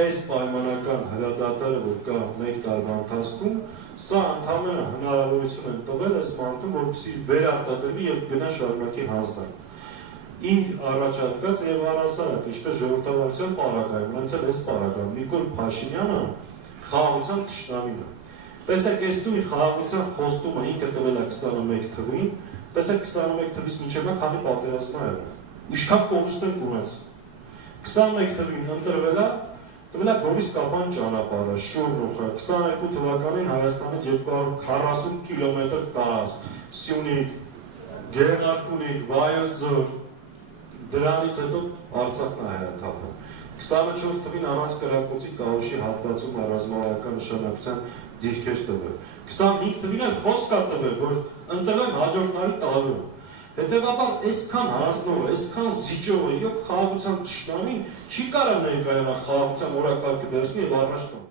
այս պայմանական հրադադարը, որ կա 1 տարվա ընթացքում, սա ընդհանրապես հնարավորություն են տվել այս մարդուն, որպեսզի վերարտադրվի եւ գնա շարունակի հանձնան։ Իր առաջարկած եւ առասարակ, ինչպես ժողովրդավարության պարագայում, հենց այս պարագայում Նիկոլ Փաշինյանը խաղաղության թշնամին է։ Տեսեք, այս տույն խաղաղության խոստումը ինքը տվել է 21 թվին, տեսեք 21 թվից մինչև նա քանի պատերազմ է եղել։ Ինչքան կորուստ են ունեցել։ 21 թվին ընտրվել է Գորիս Կապան ճանապարհը, Շուռուխը, 22 թվականին Հայաստանից 240 կիլոմետր տարածք, Սյունիք, Գեղարքունիք, Վայոց ձոր, դրանից հետո Արցախն է հայաթափել։ 24 թվին առանց կրակոցի Կահոշի հատվածում ռազմավարական նշանակության դիրքեր տվել։ 25 թվին էլ խոսք է տվել, որ ընտրվեն հաջորդ տարի տարում։ Հետևաբար, այսքան հանձնող, այսքան զիջող է, եւ խաղաղության թշնամին չի կարող ներկայանալ խաղաղության օրակարգը վերցնի եւ առաջ տանել։